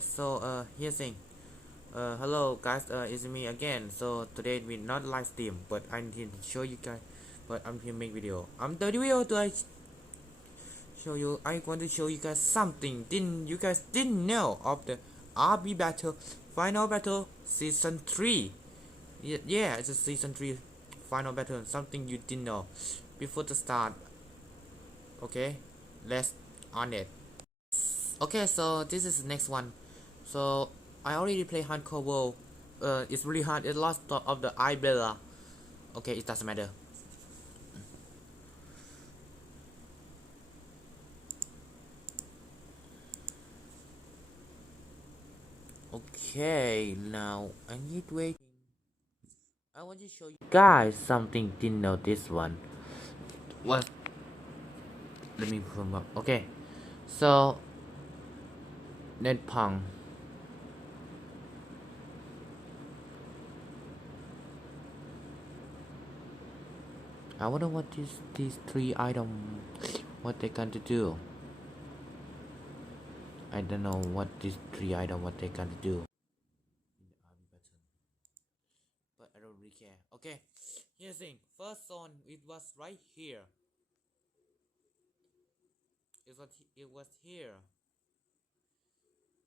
so here's thing. Hello guys, it's me again. So today we not live stream, but I need to show you guys. But I'm here make video. I'm the video to I show you. I want to show you guys something. You guys didn't know of the RB Battle Final Battle Season 3. Yeah, it's a Season 3 Final Battle. Something you didn't know before the start. Okay, let's on it. Okay, so this is the next one. So I already play hardcore world. It's really hard. It lost of the Ibella. Okay, it doesn't matter. Okay, now I need wait. I want to show you guys something. Didn't know this one. What? Let me put up. Okay, so Netpong. I wonder what these three items, what they going to do. I don't know what these three items, what they going to do. But I don't really care. Okay, here's the thing. First zone, it was right here. It was here.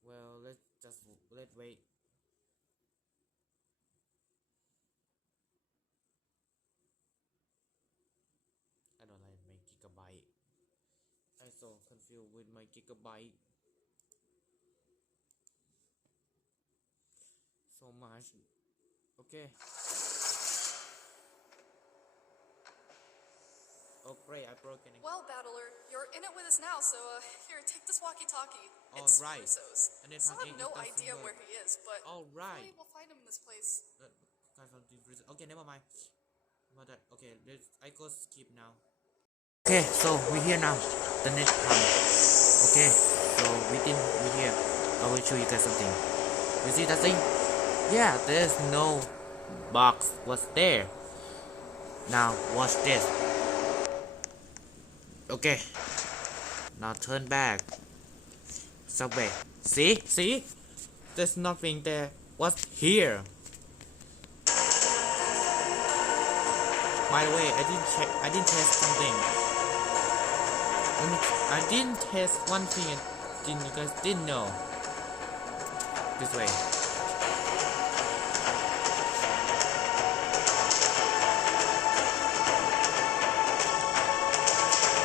Well, let's wait. I don't like my gigabyte. I'm so confused with my gigabyte. So much. Okay. Oh great, I broke it. Well, Battler, you're in it with us now, so here, take this walkie-talkie. All It's right. Russo's. And Still have no idea where he is, but all right. hopefully we'll find him in this place. Okay, never mind. About that. Okay, I go skip now. Okay, so we're here now. The next time. Okay, so we're here. I will show you guys something. You see that thing? Yeah, there's no box was there. Now watch this. Okay. Now turn back. Subway. See? There's nothing there. What's here? By the way, I didn't test something. I didn't test one thing you guys didn't know. This way.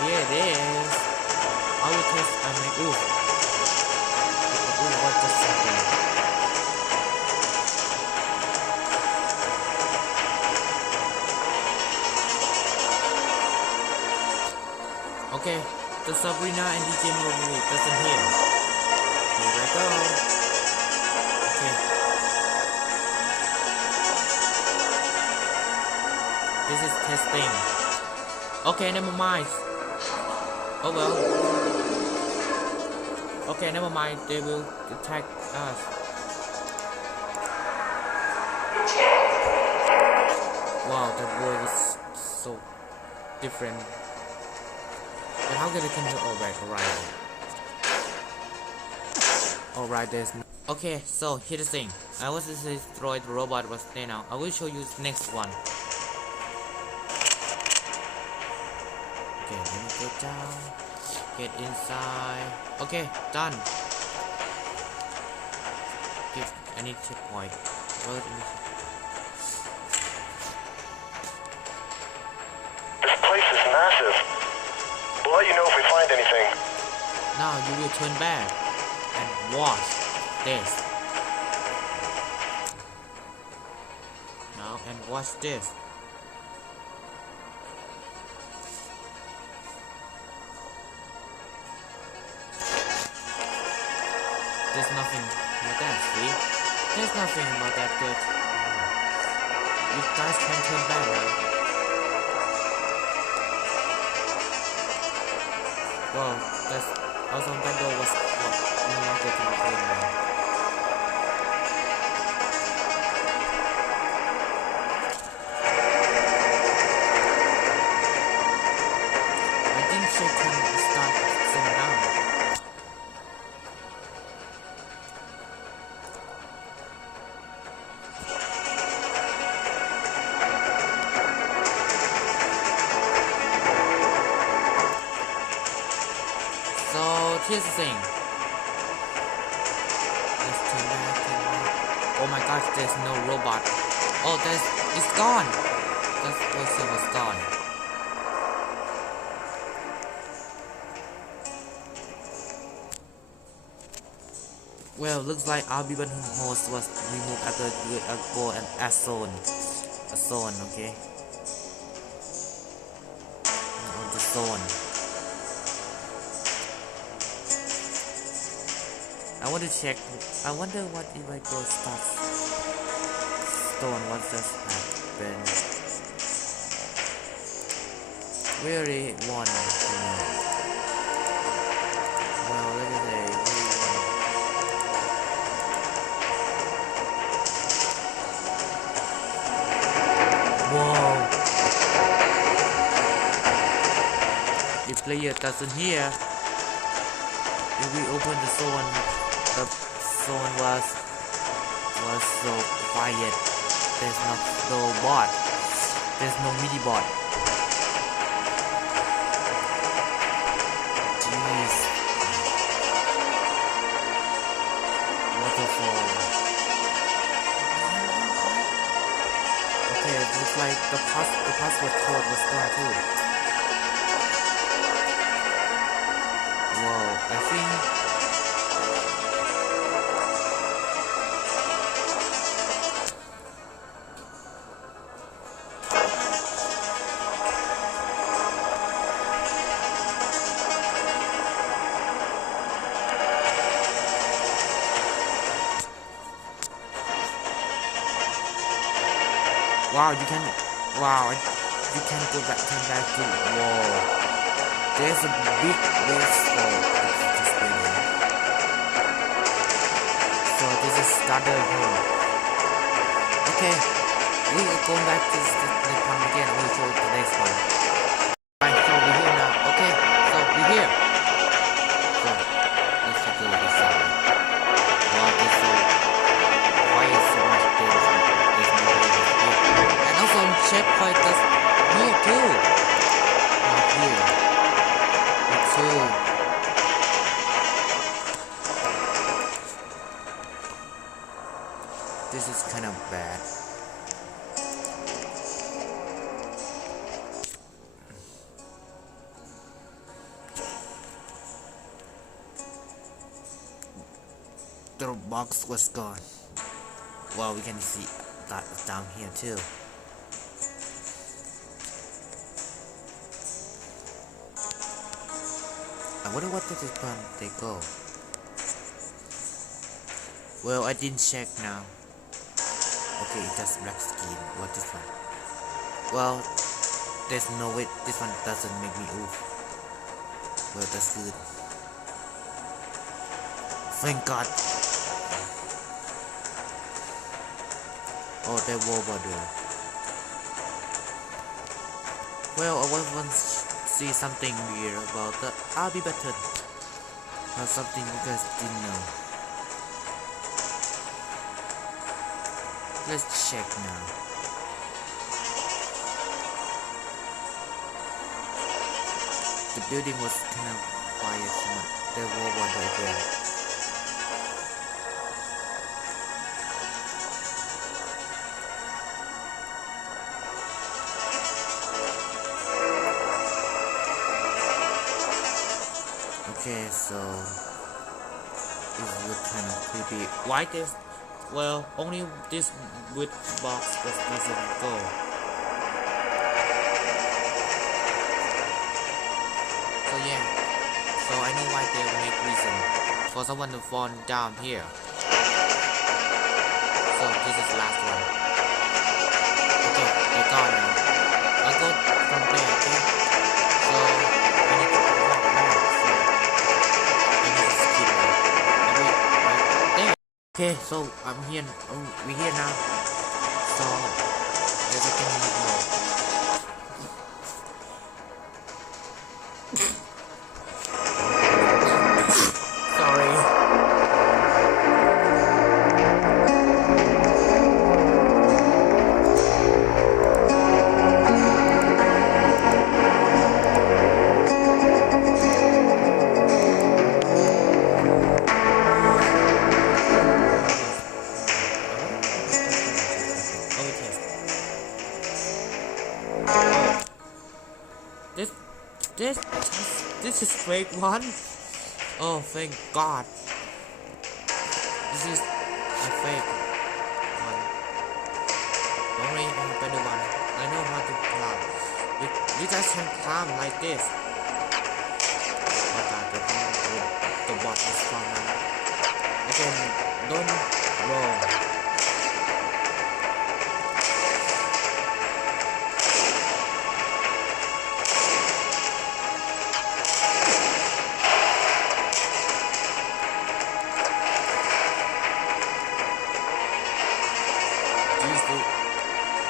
Here it is. I will test ooh, what just happened? Okay, the Sabrina and DJ movie doesn't hear. Here I go. Okay. This is testing. Okay, never mind. Oh well. Okay, never mind. They will attack us. Wow, that boy was so different. But how can I control? Alright, there's no. Okay, so here's the thing. I was destroyed the robot was there now. I will show you the next one. Okay, let me go down. Get inside. Okay, done. I need checkpoint. This place is massive. We'll let you know if we find anything. Now you will turn back and watch this. Now and watch this. There's nothing about that, see? There's nothing about that good. You guys can turn back now. Well, that's also that door was no longer to be played now. I didn't check when it start so now. here's the thing. Let's turn back. Oh my gosh, there's no robot. Oh, it's gone. That person was gone. Well, looks like our Biban host was removed after go and a zone, okay. On the zone. I want to check. I wonder what if I go start stone. What just happened? We already won. Well, let me say we won. Whoa! The player doesn't hear. If we open the zone, the zone was so quiet. There's no bot. There's no mini bot. Jeez. Waterfall. Okay, it looks like the password code was gone too. Whoa, I think. Wow, you can go back, turn back to, whoa, there's a big wasteful, so this is starter home. Okay, we are going back to the one again, we'll show the next one. Right, so we're here now, okay, so we're here. So, let's take a look at this side. Wow, this is why is so much there's no way here. And also checkpoint is here too. Not here. Here too. This is kind of bad. The box was gone. Well, we can see that down here too. I wonder what did this one they go. Well, I didn't check now. Okay, it's just black skin. What this one? Well, there's no way this one doesn't make me oof. Well, that's good. Thank God. Oh, that wall border. Well, I was once see something weird about the RB button. Or something you guys didn't know. Let's check now. The building was kind of quiet, so there wall border again. Okay, so this looks kind of creepy. Why this? Well, only this wood box doesn't go. So yeah, so I know why they make reason for someone to fall down here. So this is the last one. Okay, they're gone now. I'll go from there. Okay, so I need to walk back. Okay, so we're here now. So there's a thing more. Sorry. This this is fake one. Oh, thank God. This is a fake one. Only I'm a better one. I know how to climb. You guys can climb like this. Oh God, the bot is strong now. Again, don't roll.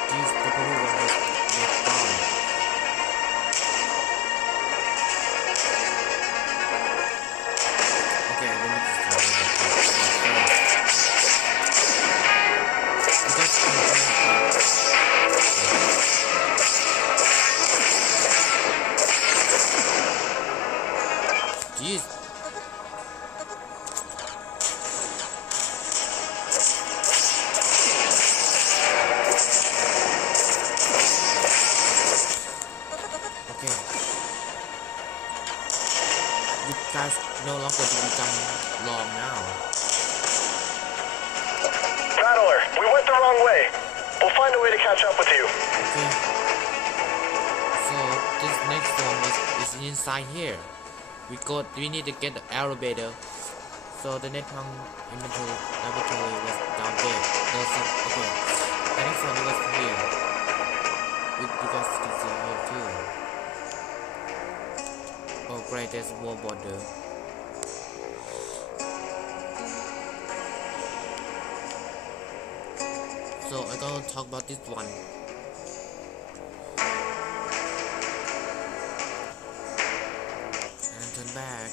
These the blue one is down. Okay, let me just try Jeez. Okay. You guys no longer become long now. Battler, we went the wrong way. We'll find a way to catch up with you. Okay. So this next one is inside here. We need to get the elevator. So the Netpunk inventory laboratory was down there. There's some okay. The next one was here. You guys can see here too. Oh great, there's war border. So I'm gonna talk about this one. And turn back.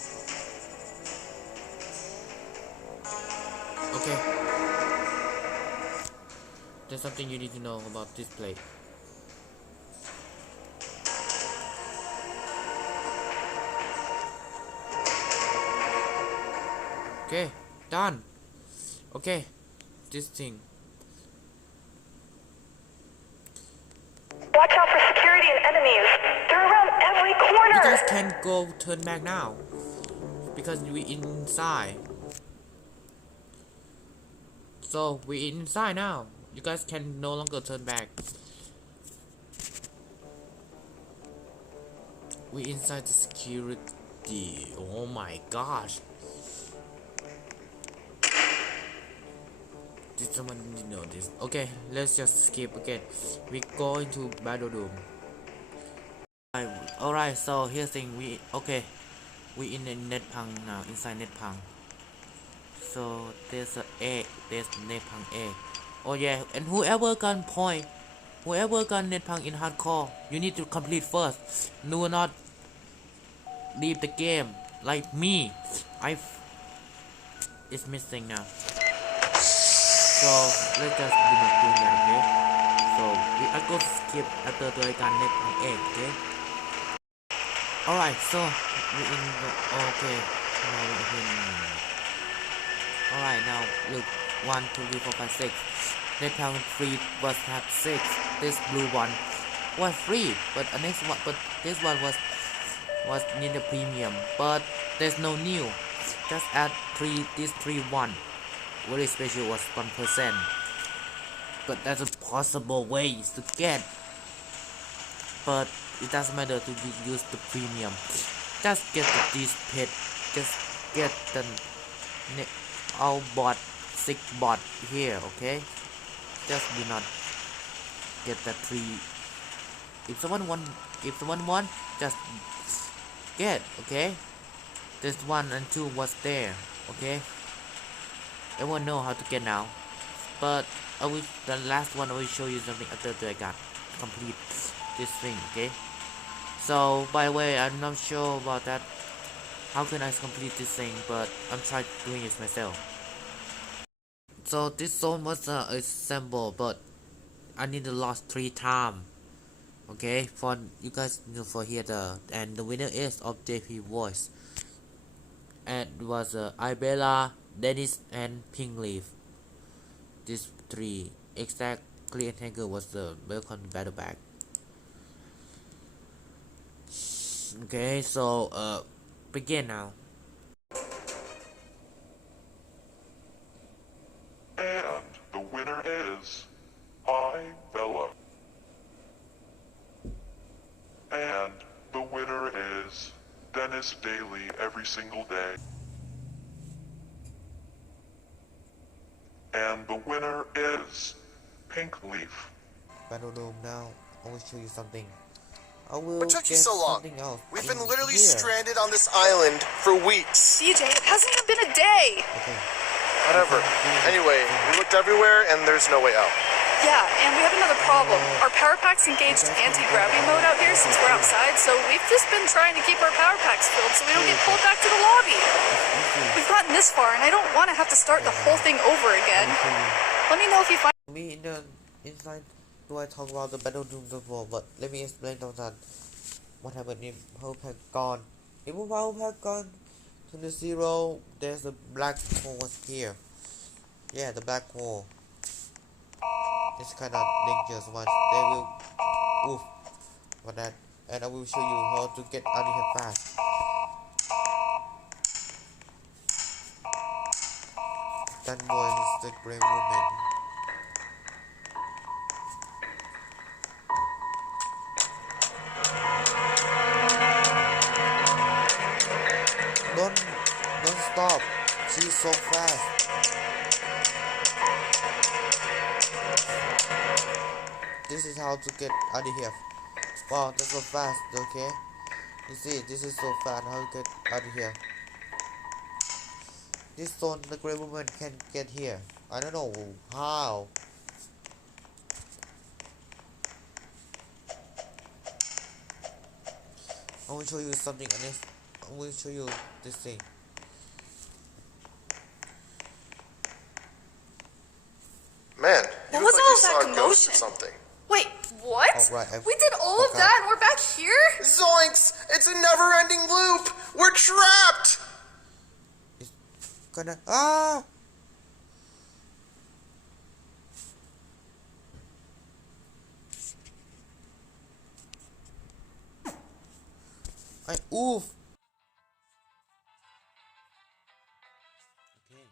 Okay. There's something you need to know about this place. Okay, done. Okay, this thing. Watch out for security and enemies. They're around every corner. You guys can go turn back now because we inside. So we inside now. You guys can no longer turn back. We inside the security. Oh my gosh. Did someone know this? Okay, let's just skip again. We go into battle room. Alright, so here's thing we in the Netpunk now, inside Netpunk. So there's there's Netpunk A. Oh yeah, and whoever got Netpunk in hardcore, you need to complete first. Do not leave the game like me. It's missing now. So let's just do not do that, okay? So I go skip after the Netpunk A, okay? Alright, so we in the okay. Now we in. Alright, now look 1, 2, 3, 4, 5, 6. Netpunk 3 was had 6. This blue one was free, but the next one, but this one was need a premium. But there's no new. Just add 3 this 3-1. Very special was 1%. But that's a possible ways to get. But it doesn't matter to use the premium. Just get this pet. Just get the all bot 6 bot here, okay? Just do not get the 3. If someone want, just get, okay? This 1 and 2 was there, okay? Everyone know how to get now. But the last one I will show you something after I got complete this thing, okay? So by the way, I'm not sure about that. How can I complete this thing? But I'm trying doing it myself. So this zone was assembled, but I need to lost 3 times. Okay, for you guys know for here and the winner is of JP Voice. And it was Ibella, Dennis, and Pinkleaf. These 3 exactly and Tanker was the welcome battle back. Okay, so begin now. And the winner is Bella. And the winner is Dennis Daly every single day. And the winner is Pink Leaf. Battle Dome now. I will show you something. I will What took you get so long? something else We've in been literally here. stranded on this island for weeks. CJ, it hasn't even been a day. Okay. Whatever. Anyway, we looked everywhere and there's no way out. Yeah, and we have another problem. Our power pack's engaged anti-gravity mode out here since we're outside, so we've just been trying to keep our power packs filled so we don't get pulled back to the lobby. We've gotten this far, and I don't want to have to start the whole thing over again. Let me know if you find... Me in the inside, do I talk about the Battle Doom before? But let me explain on that. What happened if Power Pack gone? If Power Pack gone to the zero, there's a black hole was here. Yeah, the black hole. It's kind of dangerous one. They will oof for that, and I will show you how to get out of here fast. That boy is the Grey Woman. Don't stop. She's so fast. This is how to get out of here. Wow, that's so fast, okay? You see, this is so fast how to get out of here. This zone, the Grey Woman can get here. I don't know how. I will show you something on this. I will show you this thing. Man, you What look was like all you saw that a ghost or commotion? something. Wait, what? Oh, right, We did all of forgot. that and we're back here? Zoinks! It's a never-ending loop! We're trapped! Gonna oof. Okay.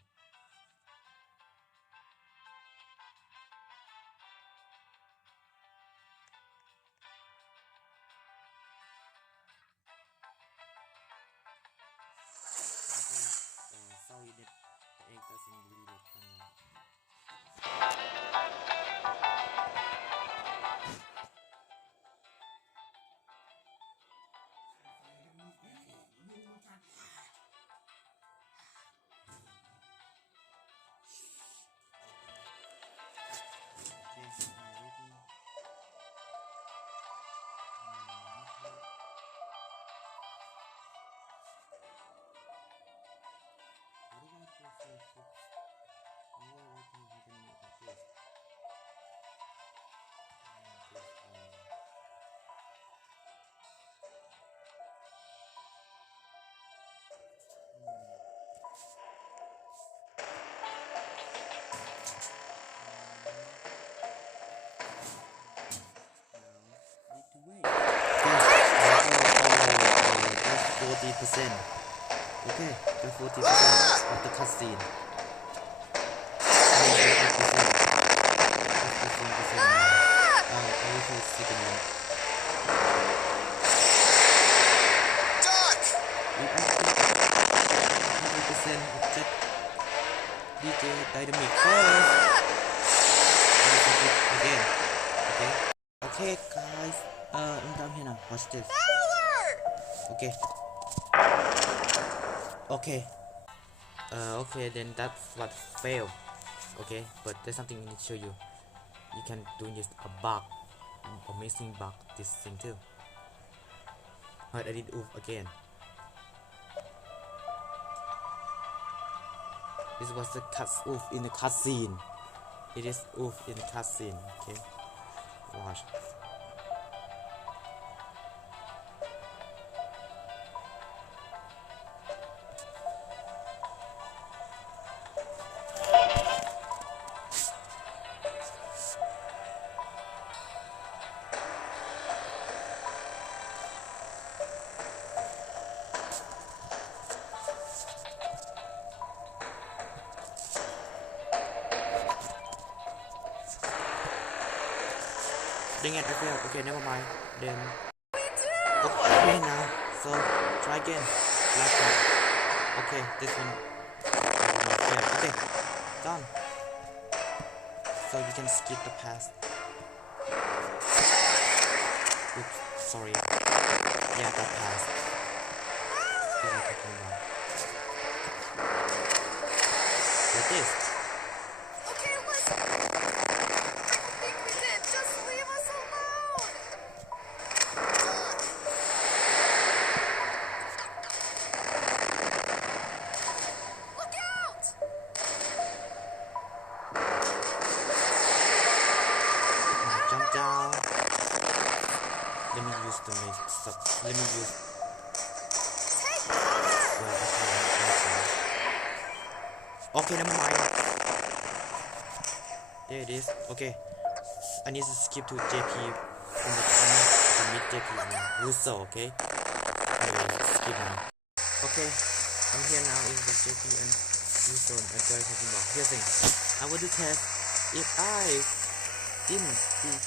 Sorry that the egg doesn't really look that's 40%. Okay, that's 40% of the cutscene. I will show the second one. Duck! 100% of that DJ dynamic first. Again. Okay. Okay, guys. I'm down here now. Watch this. Okay. Okay. Okay, then that's what failed. Okay, but there's something I need to show you. You can do this a bug, amazing bug. This thing too. But I did oof again. This was the oof in the cutscene. It is oof in the cutscene. Okay, watch. Dang it, I failed. Okay, never mind. Then. We do! Okay, now. So, try again. Last one. Okay, this one. Yeah, okay. Done. So you can skip the past. Oops, sorry. Yeah, that passed. This is what I'm talking about. Like this. Okay, listen. I think we did. Just leave us alone. Look out! Jump down. Let me use the main stuff. Let me use. Take cover! Well, okay, never mind. There it is. Okay. I need to skip to JP from the corner to meet JP and Russo, okay? Anyway, skip now. Okay, I'm here now in the JP and Russo and they're talking about. Here's the thing. I want to test if I didn't see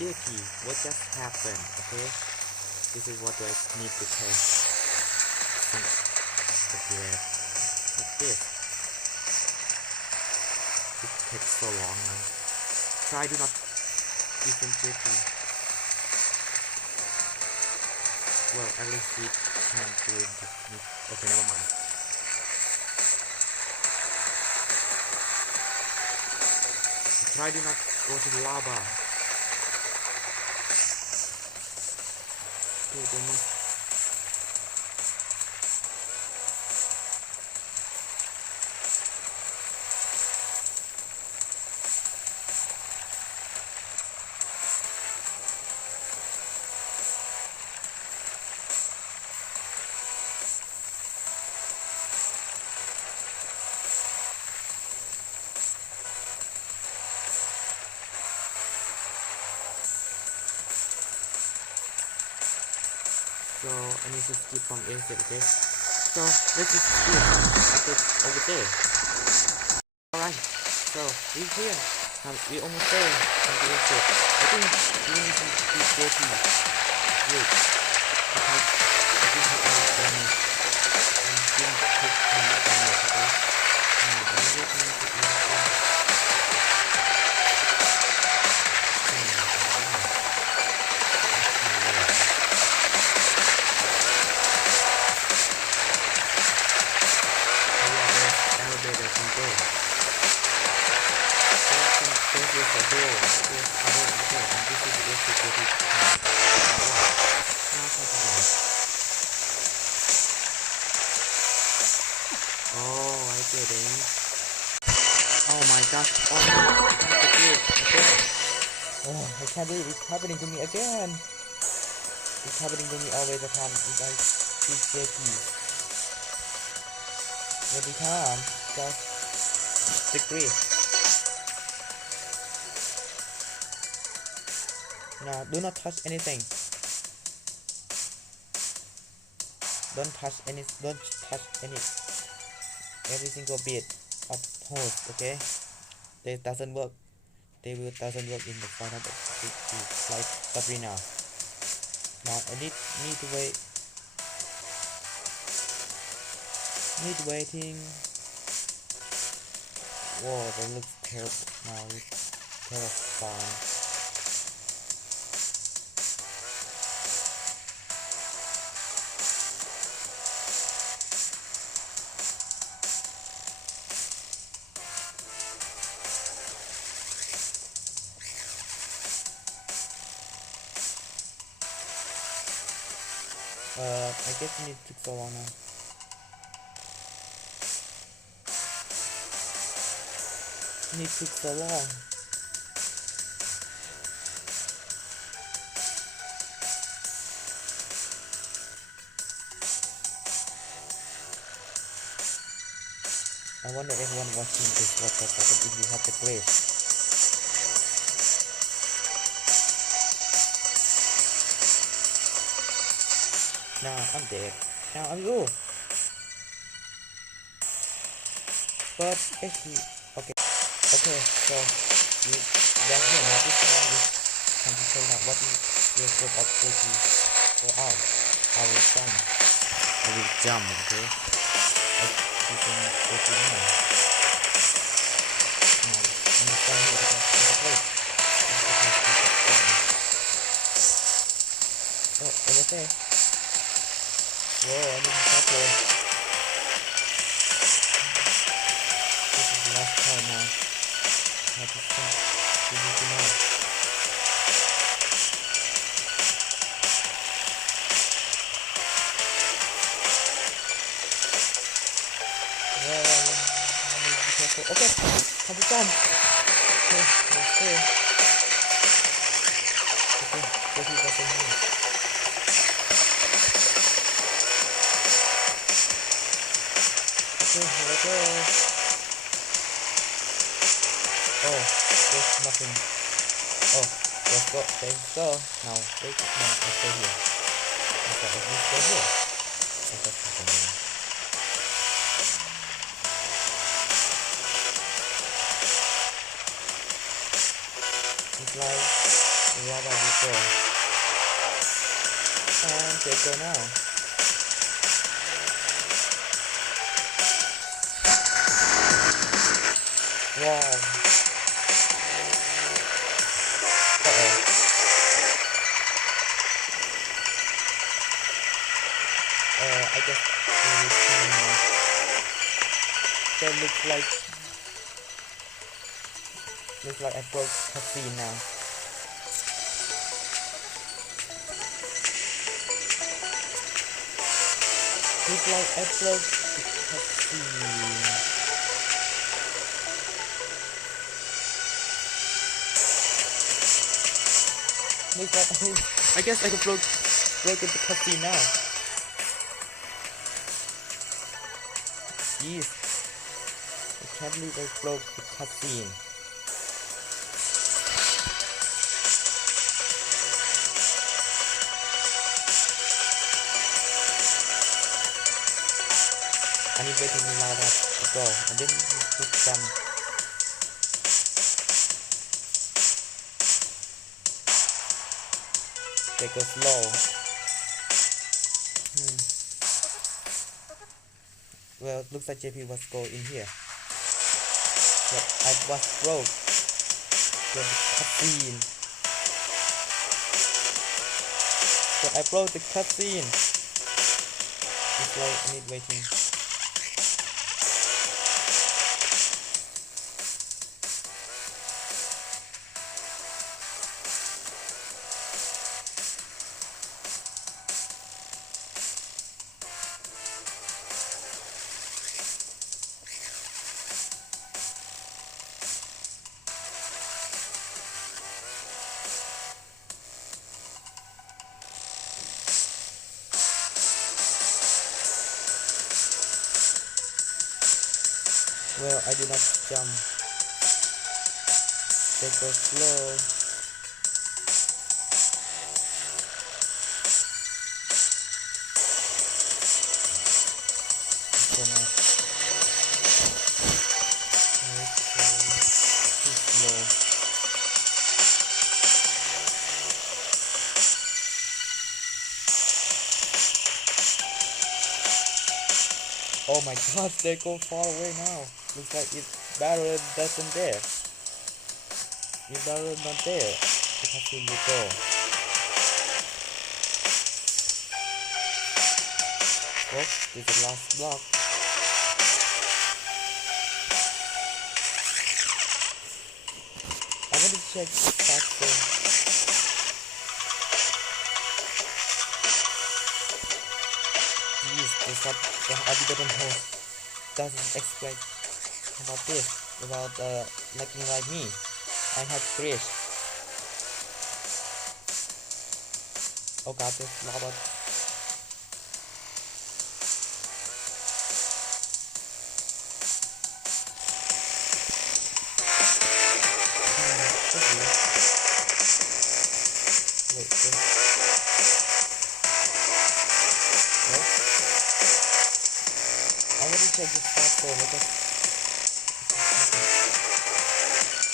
JP, what just happened, okay? This is what I need to test. Okay, like this. It takes so long now. Try to not even JP. Well, at least it can do it. Okay, never mind. Try to not go to the lava. Okay, they must. So I need to skip from exit, okay? So let's just skip at it over there. Alright, so we're here. We almost there from the exit. I think we need to keep dirty. Good. Because I didn't have any damage. And didn't take any damage, okay? Now I'm looking at the Oh, I get it. Oh my gosh. Oh no. Oh, I can't believe it's happening to me again. It's happening to me always the time. You guys, these jetties. Every time. Just decrease. Now, do not touch anything. Don't touch any. Every single bit of hose. Okay, that doesn't work. Doesn't work in the final like Sabrina. Now I need to wait. Waiting. Whoa, that looks terrible. Now it's terrifying. I guess it took so long now. It took so long. I wonder if anyone watching this what happened if you have the grace. Now I'm dead. Now I'm low. But actually, okay. So you back here now. This one is Can you tell that what is your sort of JP go out? I will jump. Okay? You can go to now. Now, I'm gonna stand here because there's a place. Oh, over there. Whoa, I didn't catch it. This is the last part now. I just think we need to know. Be careful. Okay, have it done. Okay, let's go. Okay, go to the here. Okay, here we go. Oh, there's nothing. Oh, let's go. Now, wait, no, let's go here. Okay, let's go here. Okay, it's like, where do we go? And they go now. Wow. I guess that looks like I broke cutscene now. Looks like I broke the cutscene. Looks like I guess I could broke the cutscene now. Jeez, I can't believe I broke the cutscene. I need waiting to allow that to go, and then you put some. They go slow. Well, it looks like JP was go in here. But I was broke. The cutscene. So I broke the cutscene. It's like I need waiting. Well, I do not jump. They go slow. So much. Too slow. Oh my god, they go far away now. Looks like it's better than there. It's better than there. The cutscene will go. Oh, this is the last block. I want to check the platform. Jeez, the Abidon host doesn't explain about this, about lagging like me. I have crash. Oh god, there's lava. Wait. What? I want to check this platform because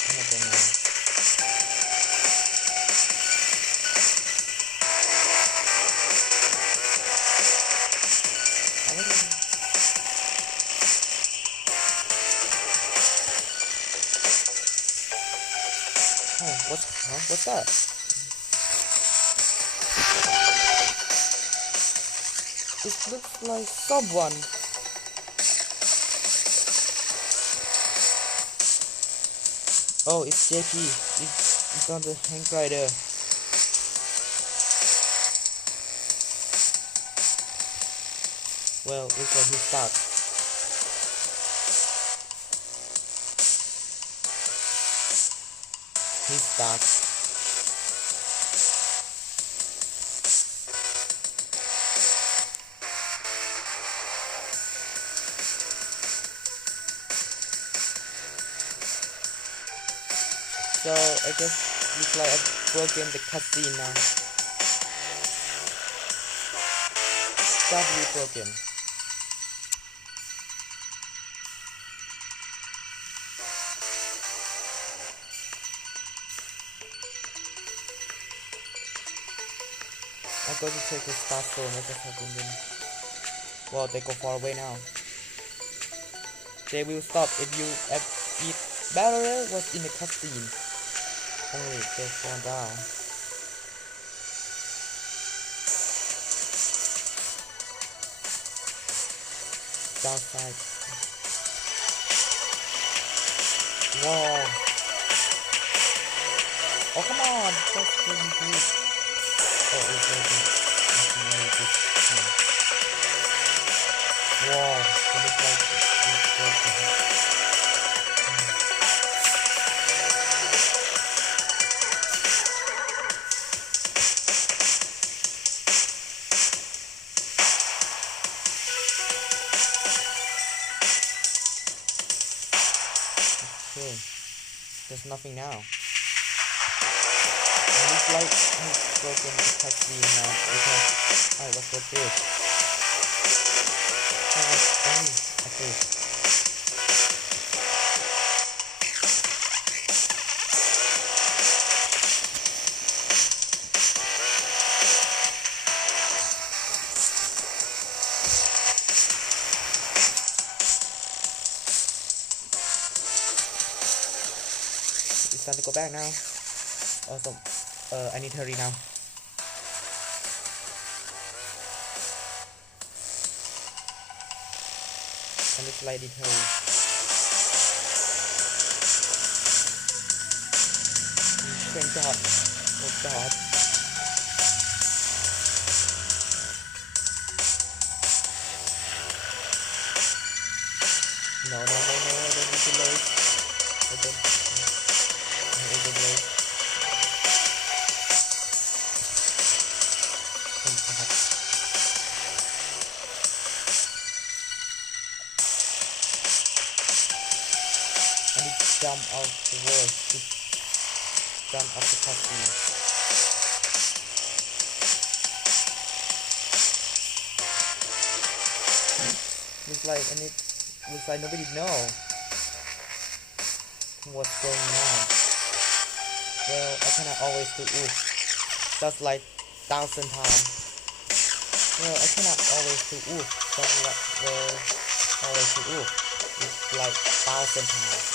I don't know. Huh? What's that? It looks like someone. Oh, it's Jackie. It's on the hang glider. Well, looks like he's stuck. He's stuck. So I guess looks like I've broken the cutscene now. Sadly broken. I'm going to take the start zone. What just happened then? Well, they go far away now. They will stop if barrier was in the cutscene. Only they fall down. Downside. Whoa. Oh, come on. That's really good. Oh, it's really good. Whoa. It looks like it's broken. Okay, there's nothing now. It looks like he's broken the cutscene now because I was with this. Okay. It's time to go back now. Also, I need to hurry now. I need to hurry. Thank God. Oh God. No, I don't need to late. I don't need to late. Thank God. I need to jump off the wall. Jump off the cutscene. Looks like nobody know what's going on. Well, I cannot always do oof. That's like 1,000 times. Well, I cannot always do oof. That's like always do oof. It's like 1,000 times.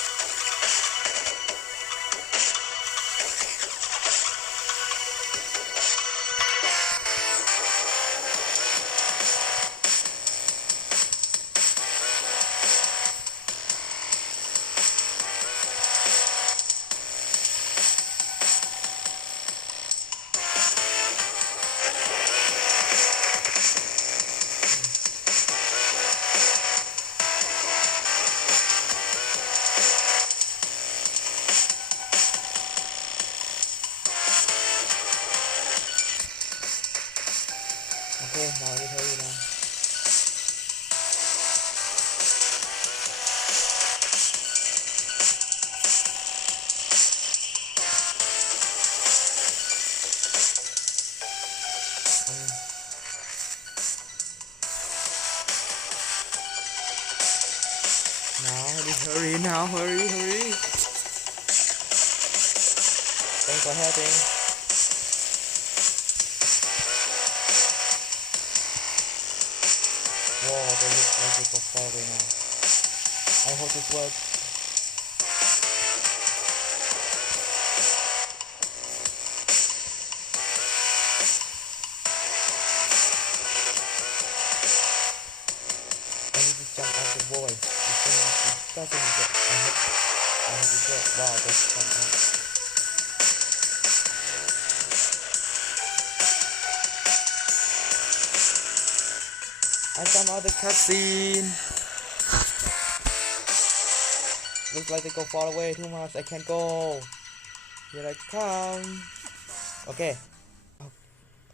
Okay, now I need to hurry now. Now, hurry. Thanks for helping. Whoa, they look like they go far away now. I hope this works. guys enjoy. I hope you enjoy. Wow, that's fun. I found all the cutscene. Looks like they go far away too much. I can't go. Here I come. Okay.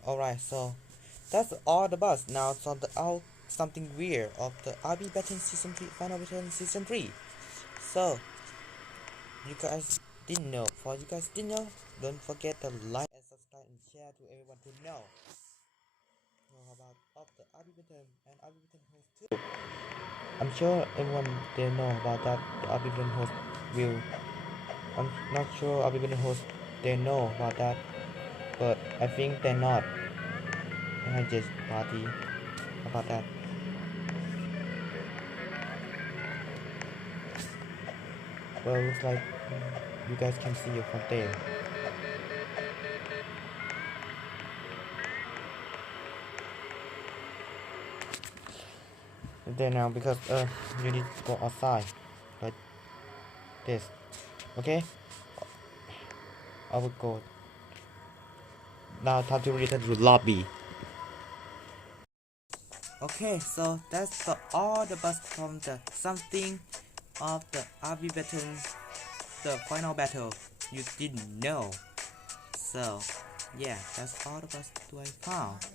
Alright, so that's all the bus. Now it's out something weird of the RB Battalion Season 3, Final Battalion Season 3. So, you guys didn't know. For you guys didn't know, don't forget to like and subscribe and share to everyone to know. About of the RB Battalion and RB Battalion Host 2. I'm sure everyone they know about that. The RB Battalion Host will. I'm not sure RB Battalion Host they know about that, but I think they're not. I just party about that. Well, looks like you guys can see it from there. There now because you need to go outside like this. Okay, I will go now. Time to return to the lobby. Okay, so that's all the bus from the something of the RB Battalion, the final battle you didn't know. So yeah, that's all the bus I found.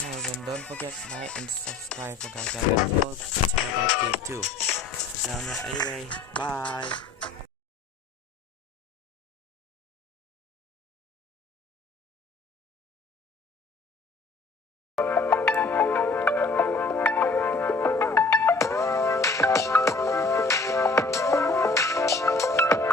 And don't forget to like and subscribe for guys that will channel that game too. So anyway, bye.